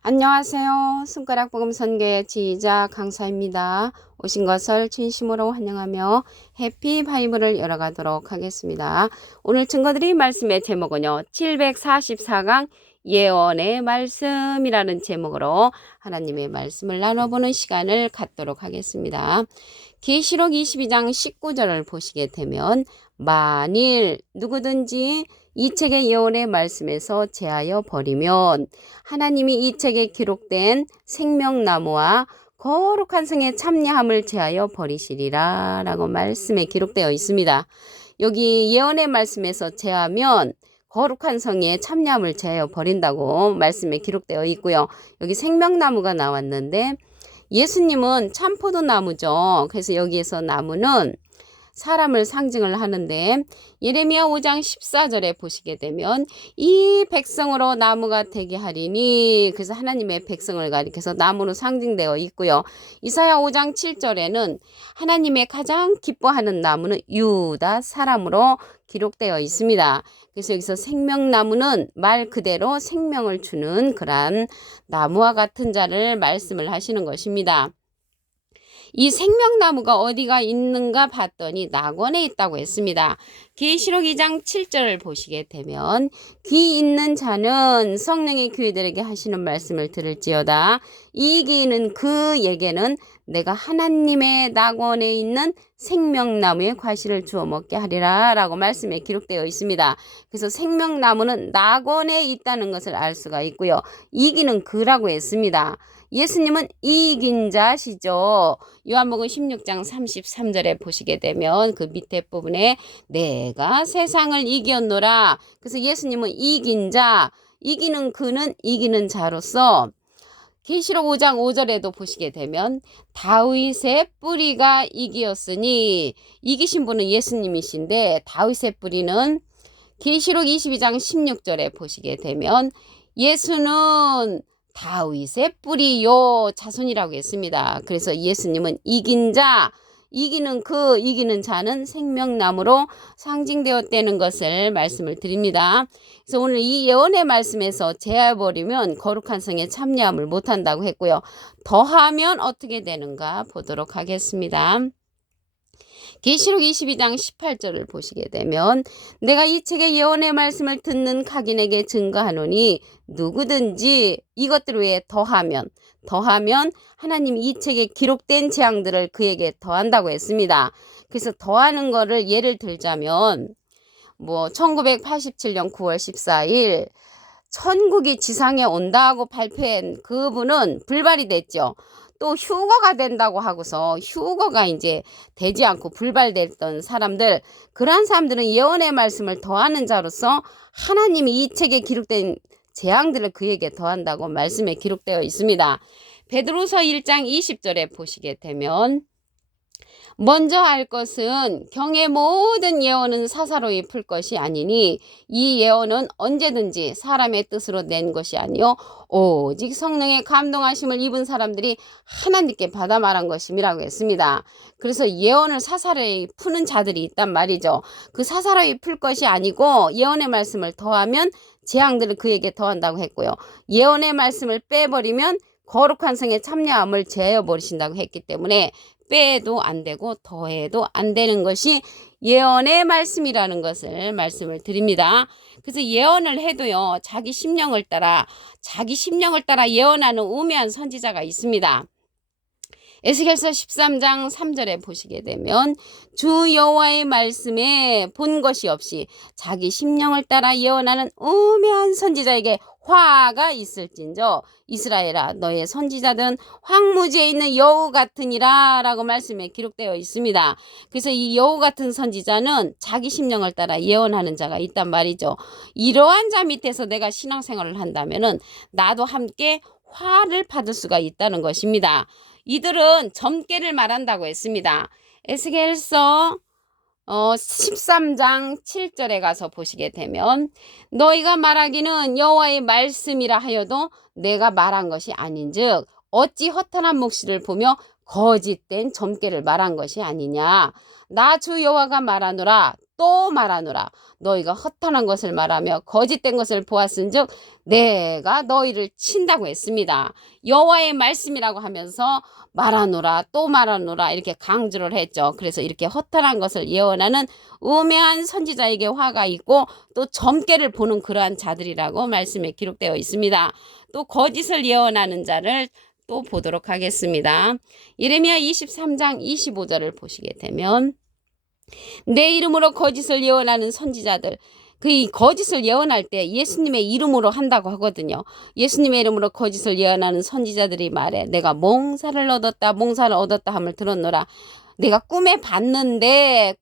안녕하세요. 손가락 복음 선교의 지휘자 강사입니다. 오신 것을 진심으로 환영하며 해피 바이블을 열어가도록 하겠습니다. 오늘 증거드릴 말씀의 제목은요. 744강 예언의 말씀이라는 제목으로 하나님의 말씀을 나눠보는 시간을 갖도록 하겠습니다. 계시록 22장 19절을 보시게 되면 만일 누구든지 이 책의 예언의 말씀에서 제하여 버리면 하나님이 이 책에 기록된 생명나무와 거룩한 성의 참여함을 제하여 버리시리라 라고 말씀에 기록되어 있습니다. 여기 예언의 말씀에서 제하면 거룩한 성에 참여함을 제하여 버린다고 말씀에 기록되어 있고요. 여기 생명나무가 나왔는데 예수님은 참포도나무죠. 그래서 여기에서 나무는 사람을 상징을 하는데 예레미야 5장 14절에 보시게 되면 이 백성으로 나무가 되게 하리니, 그래서 하나님의 백성을 가리켜서 나무로 상징되어 있고요. 이사야 5장 7절에는 하나님의 가장 기뻐하는 나무는 유다 사람으로 기록되어 있습니다. 그래서 여기서 생명나무는 말 그대로 생명을 주는 그러한 나무와 같은 자를 말씀을 하시는 것입니다. 이 생명나무가 어디가 있는가 봤더니 낙원에 있다고 했습니다. 계시록 2장 7절을 보시게 되면 귀 있는 자는 성령의 교회들에게 하시는 말씀을 들을지어다. 이 귀는 그에게는 내가 하나님의 낙원에 있는 생명나무의 과실을 주워 먹게 하리라 라고 말씀에 기록되어 있습니다. 그래서 생명나무는 낙원에 있다는 것을 알 수가 있고요. 이 귀는 그라고 했습니다. 예수님은 이긴 자시죠. 요한복음 16장 33절에 보시게 되면 그 밑에 부분에 내가 세상을 이겼노라. 그래서 예수님은 이긴 자, 이기는 그는 이기는 자로서 계시록 5장 5절에도 보시게 되면 다윗의 뿌리가 이기었으니, 이기신 분은 예수님이신데 다윗의 뿌리는 계시록 22장 16절에 보시게 되면 예수는 다윗의 뿌리요 자손이라고 했습니다. 그래서 예수님은 이긴 자, 이기는 그 이기는 자는 생명나무로 상징되었다는 것을 말씀을 드립니다. 그래서 오늘 이 예언의 말씀에서 제해버리면 거룩한 성에 참여함을 못한다고 했고요. 더하면 어떻게 되는가 보도록 하겠습니다. 계시록 22장 18절을 보시게 되면 내가 이 책의 예언의 말씀을 듣는 각인에게 증거하노니 누구든지 이것들 외에 더하면 하나님이 이 책에 기록된 재앙들을 그에게 더한다고 했습니다. 그래서 더하는 거를 예를 들자면 1987년 9월 14일 천국이 지상에 온다고 발표한 그분은 불발이 됐죠. 또 휴거가 된다고 하고서 휴거가 이제 되지 않고 불발됐던 사람들, 그러한 사람들은 예언의 말씀을 더하는 자로서 하나님이 이 책에 기록된 재앙들을 그에게 더한다고 말씀에 기록되어 있습니다. 베드로서 1장 20절에 보시게 되면 먼저 알 것은 경의 모든 예언은 사사로이 풀 것이 아니니 이 예언은 언제든지 사람의 뜻으로 낸 것이 아니요 오직 성령의 감동하심을 입은 사람들이 하나님께 받아 말한 것임이라고 했습니다. 그래서 예언을 사사로이 푸는 자들이 있단 말이죠. 그 사사로이 풀 것이 아니고 예언의 말씀을 더하면 재앙들을 그에게 더한다고 했고요. 예언의 말씀을 빼버리면 거룩한 성에 참여함을 제어버리신다고 했기 때문에 빼도 안 되고 더해도 안 되는 것이 예언의 말씀이라는 것을 말씀을 드립니다. 그래서 예언을 해도요, 자기 심령을 따라 예언하는 우매한 선지자가 있습니다. 에스겔서 13장 3절에 보시게 되면 주 여호와의 말씀에 본 것이 없이 자기 심령을 따라 예언하는 우매한 선지자에게 화가 있을진저 이스라엘아 너의 선지자들은 황무지에 있는 여우 같으니라 라고 말씀에 기록되어 있습니다. 그래서 이 여우 같은 선지자는 자기 심령을 따라 예언하는 자가 있단 말이죠. 이러한 자 밑에서 내가 신앙생활을 한다면은 나도 함께 화를 받을 수가 있다는 것입니다. 이들은 점괘를 말한다고 했습니다. 에스겔서 13장 7절에 가서 보시게 되면 너희가 말하기는 여호와의 말씀이라 하여도 내가 말한 것이 아닌즉 어찌 허탄한 묵시를 보며 거짓된 점괘를 말한 것이 아니냐. 나 주 여호와가 말하노라. 또 말하노라. 너희가 허탄한 것을 말하며 거짓된 것을 보았은즉 내가 너희를 친다고 했습니다. 여호와의 말씀이라고 하면서 말하노라 또 말하노라 이렇게 강조를 했죠. 그래서 이렇게 허탄한 것을 예언하는 우매한 선지자에게 화가 있고 또 점괘를 보는 그러한 자들이라고 말씀에 기록되어 있습니다. 또 거짓을 예언하는 자를 또 보도록 하겠습니다. 예레미야 23장 25절을 보시게 되면 내 이름으로 거짓을 예언하는 선지자들, 그 거짓을 예언할 때 예수님의 이름으로 한다고 하거든요. 예수님의 이름으로 거짓을 예언하는 선지자들이 말해 내가 몽사를 얻었다 함을 들었노라. 내가 꿈에 봤는데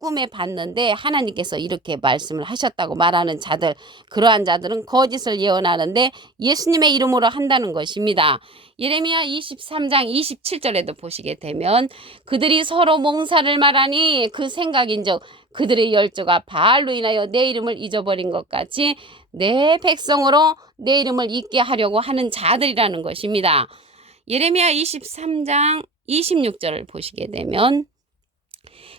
하나님께서 이렇게 말씀을 하셨다고 말하는 자들, 그러한 자들은 거짓을 예언하는데 예수님의 이름으로 한다는 것입니다. 예레미야 23장 27절에도 보시게 되면 그들이 서로 몽사를 말하니 그 생각인즉 그들의 열조가 바알로 인하여 내 이름을 잊어버린 것 같이 내 백성으로 내 이름을 잊게 하려고 하는 자들이라는 것입니다. 예레미야 23장 26절을 보시게 되면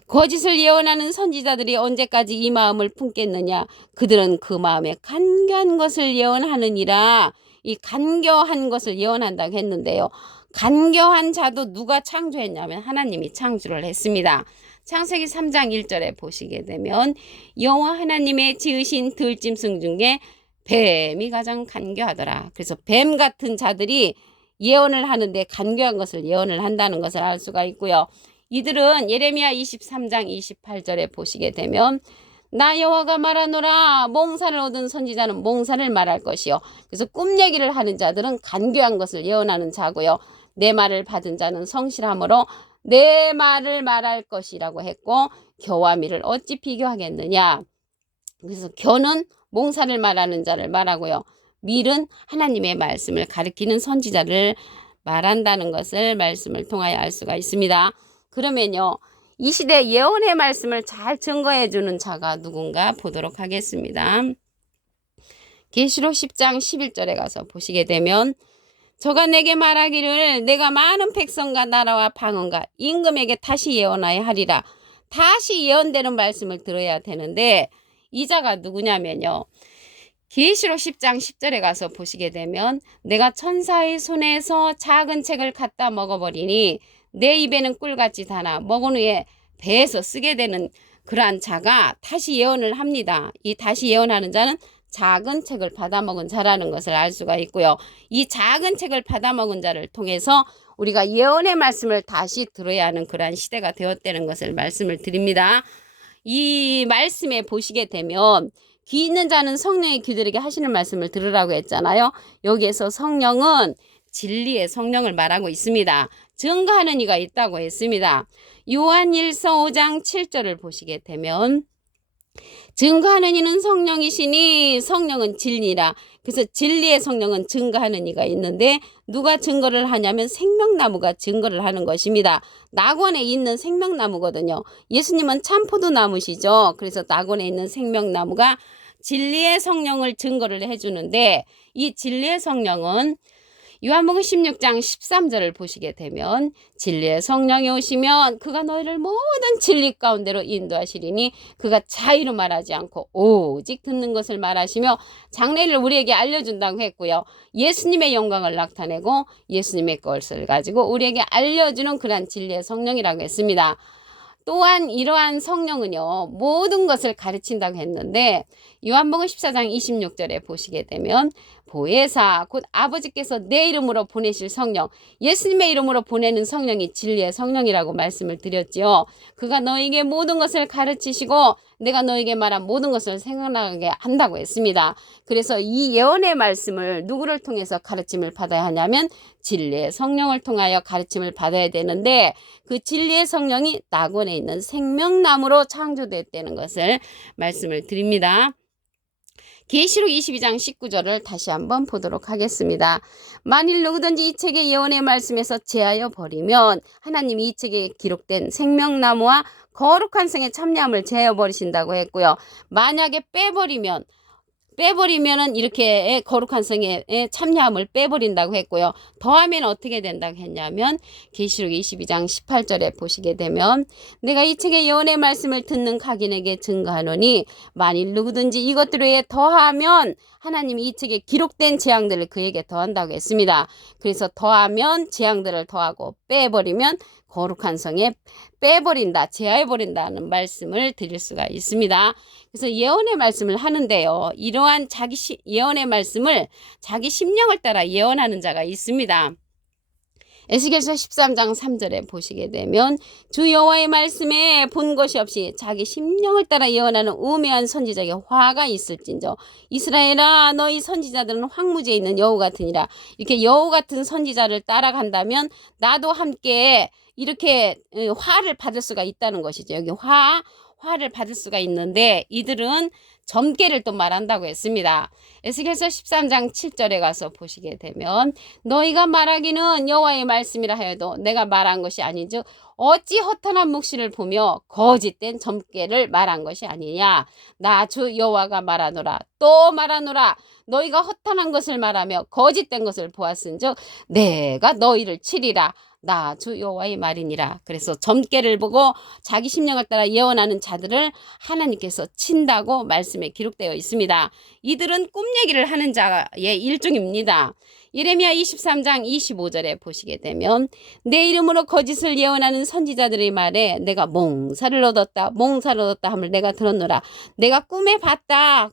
거짓을 예언하는 선지자들이 언제까지 이 마음을 품겠느냐. 그들은 그 마음에 간교한 것을 예언하느니라. 이 간교한 것을 예언한다고 했는데요. 간교한 자도 누가 창조했냐면 하나님이 창조를 했습니다. 창세기 3장 1절에 보시게 되면 여호와 하나님의 지으신 들짐승 중에 뱀이 가장 간교하더라. 그래서 뱀 같은 자들이 예언을 하는데 간교한 것을 예언을 한다는 것을 알 수가 있고요. 이들은 예레미야 23장 28절에 보시게 되면 나 여호와가 말하노라. 몽사를 얻은 선지자는 몽사를 말할 것이요. 그래서 꿈 얘기를 하는 자들은 간교한 것을 예언하는 자고요. 내 말을 받은 자는 성실함으로 내 말을 말할 것이라고 했고 겨와 밀을 어찌 비교하겠느냐. 그래서 겨는 몽사를 말하는 자를 말하고요. 밀은 하나님의 말씀을 가리키는 선지자를 말한다는 것을 말씀을 통하여 알 수가 있습니다. 그러면요. 이 시대 예언의 말씀을 잘 증거해 주는 자가 누군가 보도록 하겠습니다. 계시록 10장 11절에 가서 보시게 되면 저가 내게 말하기를 내가 많은 백성과 나라와 방언과 임금에게 다시 예언하여 하리라. 다시 예언되는 말씀을 들어야 되는데 이 자가 누구냐면요. 계시록 10장 10절에 가서 보시게 되면 내가 천사의 손에서 작은 책을 갖다 먹어버리니 내 입에는 꿀같이 달아 먹은 후에 배에서 쓰게 되는 그러한 자가 다시 예언을 합니다. 이 다시 예언하는 자는 작은 책을 받아먹은 자라는 것을 알 수가 있고요. 이 작은 책을 받아먹은 자를 통해서 우리가 예언의 말씀을 다시 들어야 하는 그러한 시대가 되었다는 것을 말씀을 드립니다. 이 말씀에 보시게 되면 귀 있는 자는 성령의 귀들에게 하시는 말씀을 들으라고 했잖아요. 여기에서 성령은 진리의 성령을 말하고 있습니다. 증거하는 이가 있다고 했습니다. 요한일서 5장 7절을 보시게 되면 증거하는 이는 성령이시니 성령은 진리라. 그래서 진리의 성령은 증거하는 이가 있는데 누가 증거를 하냐면 생명나무가 증거를 하는 것입니다. 낙원에 있는 생명나무거든요. 예수님은 참포도나무시죠. 그래서 낙원에 있는 생명나무가 진리의 성령을 증거를 해주는데 이 진리의 성령은 요한복음 16장 13절을 보시게 되면 진리의 성령이 오시면 그가 너희를 모든 진리 가운데로 인도하시리니 그가 자유로 말하지 않고 오직 듣는 것을 말하시며 장래를 우리에게 알려준다고 했고요. 예수님의 영광을 나타내고 예수님의 것을 가지고 우리에게 알려주는 그런 진리의 성령이라고 했습니다. 또한 이러한 성령은요 모든 것을 가르친다고 했는데 요한복음 14장 26절에 보시게 되면 보혜사 곧 아버지께서 내 이름으로 보내실 성령, 예수님의 이름으로 보내는 성령이 진리의 성령이라고 말씀을 드렸지요. 그가 너에게 모든 것을 가르치시고 내가 너에게 말한 모든 것을 생각나게 한다고 했습니다. 그래서 이 예언의 말씀을 누구를 통해서 가르침을 받아야 하냐면 진리의 성령을 통하여 가르침을 받아야 되는데 그 진리의 성령이 낙원에 있는 생명나무로 창조됐다는 것을 말씀을 드립니다. 계시록 22장 19절을 다시 한번 보도록 하겠습니다. 만일 누구든지 이 책의 예언의 말씀에서 제하여 버리면 하나님이 이 책에 기록된 생명나무와 거룩한 성의 참여함을 제하여 버리신다고 했고요. 만약에 빼버리면 빼버리면은 이렇게 거룩한 성에 참여함을 빼버린다고 했고요. 더하면 어떻게 된다고 했냐면 계시록 22장 18절에 보시게 되면 내가 이 책의 예언의 말씀을 듣는 각인에게 증거하노니 만일 누구든지 이것들 외에 더하면 하나님이 이 책에 기록된 재앙들을 그에게 더한다고 했습니다. 그래서 더하면 재앙들을 더하고 빼버리면 거룩한 성에 빼버린다, 제하해버린다는 말씀을 드릴 수가 있습니다. 그래서 예언의 말씀을 하는데요. 이러한 예언의 말씀을 자기 심령을 따라 예언하는 자가 있습니다. 에스겔서 13장 3절에 보시게 되면 주 여호와의 말씀에 본 것이 없이 자기 심령을 따라 예언하는 우매한 선지자에게 화가 있을진저 이스라엘아 너희 선지자들은 황무지에 있는 여우 같으니라. 이렇게 여우 같은 선지자를 따라간다면 나도 함께 이렇게 화를 받을 수가 있다는 것이죠. 여기 화를 받을 수가 있는데 이들은 점괘를 또 말한다고 했습니다. 에스겔서 13장 7절에 가서 보시게 되면 너희가 말하기는 여호와의 말씀이라 하여도 내가 말한 것이 아닌즉 어찌 허탄한 묵시를 보며 거짓된 점괘를 말한 것이 아니냐. 나 주 여호와가 말하노라 또 말하노라 너희가 허탄한 것을 말하며 거짓된 것을 보았은즉 내가 너희를 치리라. 나 주 여호와의 말이니라. 그래서 점괘를 보고 자기 심령을 따라 예언하는 자들을 하나님께서 친다고 말씀에 기록되어 있습니다. 이들은 꿈 얘기를 하는 자의 일종입니다. 예레미야 23장 25절에 보시게 되면 내 이름으로 거짓을 예언하는 선지자들의 말에 내가 몽사를 얻었다 함을 내가 들었노라. 내가 꿈에 봤다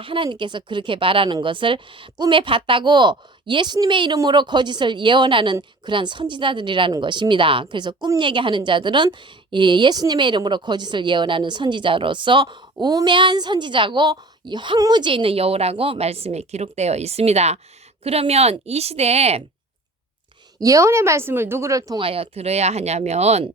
하나님께서 그렇게 말하는 것을 꿈에 봤다고 예수님의 이름으로 거짓을 예언하는 그런 선지자들이라는 것입니다. 그래서 꿈 얘기하는 자들은 예수님의 이름으로 거짓을 예언하는 선지자로서 우매한 선지자고 황무지에 있는 여우라고 말씀에 기록되어 있습니다. 그러면 이 시대에 예언의 말씀을 누구를 통하여 들어야 하냐면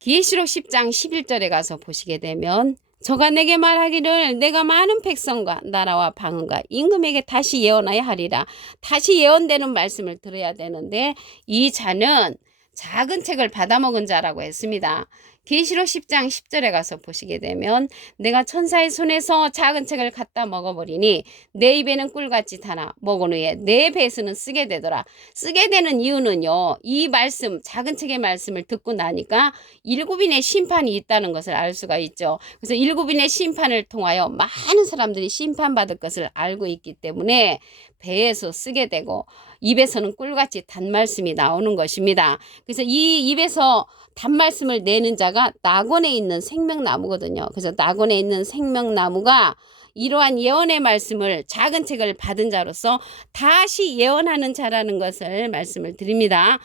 계시록 10장 11절에 가서 보시게 되면 저가 내게 말하기를 내가 많은 백성과 나라와 방언과 임금에게 다시 예언하여 하리라. 다시 예언되는 말씀을 들어야 되는데 이 자는 작은 책을 받아먹은 자라고 했습니다. 계시록 10장 10절에 가서 보시게 되면 내가 천사의 손에서 작은 책을 갖다 먹어버리니 내 입에는 꿀같이 타나 먹은 후에 내 배에서는 쓰게 되더라. 쓰게 되는 이유는요. 이 말씀 작은 책의 말씀을 듣고 나니까 일곱인의 심판이 있다는 것을 알 수가 있죠. 그래서 일곱인의 심판을 통하여 많은 사람들이 심판받을 것을 알고 있기 때문에 배에서 쓰게 되고 입에서는 꿀같이 단 말씀이 나오는 것입니다. 그래서 이 입에서 단 말씀을 내는 자가 낙원에 있는 생명나무거든요. 그래서 낙원에 있는 생명나무가 이러한 예언의 말씀을 작은 책을 받은 자로서 다시 예언하는 자라는 것을 말씀을 드립니다.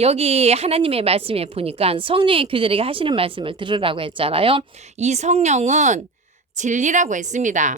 여기 하나님의 말씀에 보니까 성령의 귀들에게 하시는 말씀을 들으라고 했잖아요. 이 성령은 진리라고 했습니다.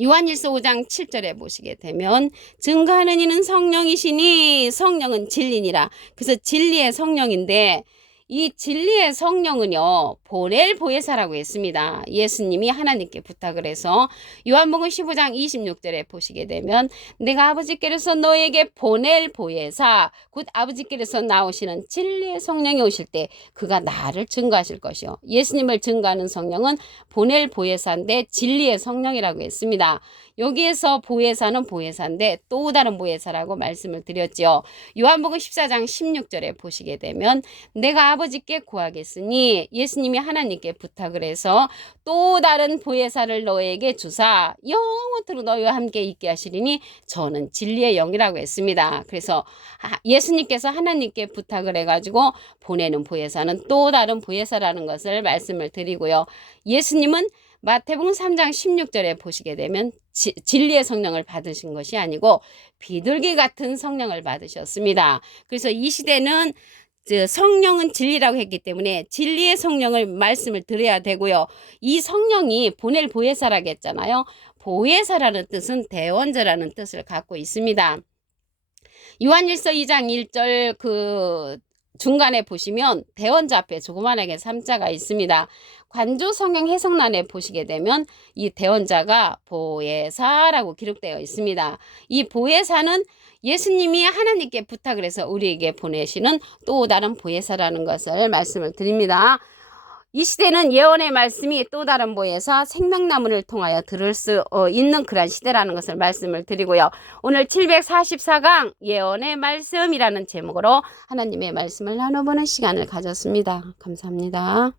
요한일서 5장 7절에 보시게 되면 증거하는 이는 성령이시니 성령은 진리니라. 그래서 진리의 성령인데 이 진리의 성령은요 보낼 보혜사라고 했습니다. 예수님이 하나님께 부탁을 해서 요한복음 15장 26절에 보시게 되면 내가 아버지께로서 너에게 보낼 보혜사 곧 아버지께로서 나오시는 진리의 성령이 오실 때 그가 나를 증거하실 것이요. 예수님을 증거하는 성령은 보낼 보혜사인데 진리의 성령이라고 했습니다. 여기에서 보혜사는 보혜사인데 또 다른 보혜사라고 말씀을 드렸죠. 요한복음 14장 16절에 보시게 되면 내가 아버지께 구하겠으니 예수님이 하나님께 부탁을 해서 또 다른 보혜사를 너에게 주사 영원토록 너희와 함께 있게 하시리니 저는 진리의 영이라고 했습니다. 그래서 예수님께서 하나님께 부탁을 해가지고 보내는 보혜사는 또 다른 보혜사라는 것을 말씀을 드리고요. 예수님은 마태복음 3장 16절에 보시게 되면 진리의 성령을 받으신 것이 아니고 비둘기 같은 성령을 받으셨습니다. 그래서 이 시대는 성령은 진리라고 했기 때문에 진리의 성령을 말씀을 드려야 되고요. 이 성령이 보낼 보혜사라고 했잖아요. 보혜사라는 뜻은 대원자라는 뜻을 갖고 있습니다. 요한일서 2장 1절 중간에 보시면 대원자 앞에 조그만하게 3자가 있습니다. 관조 성경 해석란에 보시게 되면 이 대원자가 보혜사라고 기록되어 있습니다. 이 보혜사는 예수님이 하나님께 부탁을 해서 우리에게 보내시는 또 다른 보혜사라는 것을 말씀을 드립니다. 이 시대는 예언의 말씀이 또 다른 보에서 생명나무를 통하여 들을 수 있는 그런 시대라는 것을 말씀을 드리고요. 오늘 744강 예언의 말씀이라는 제목으로 하나님의 말씀을 나눠보는 시간을 가졌습니다. 감사합니다.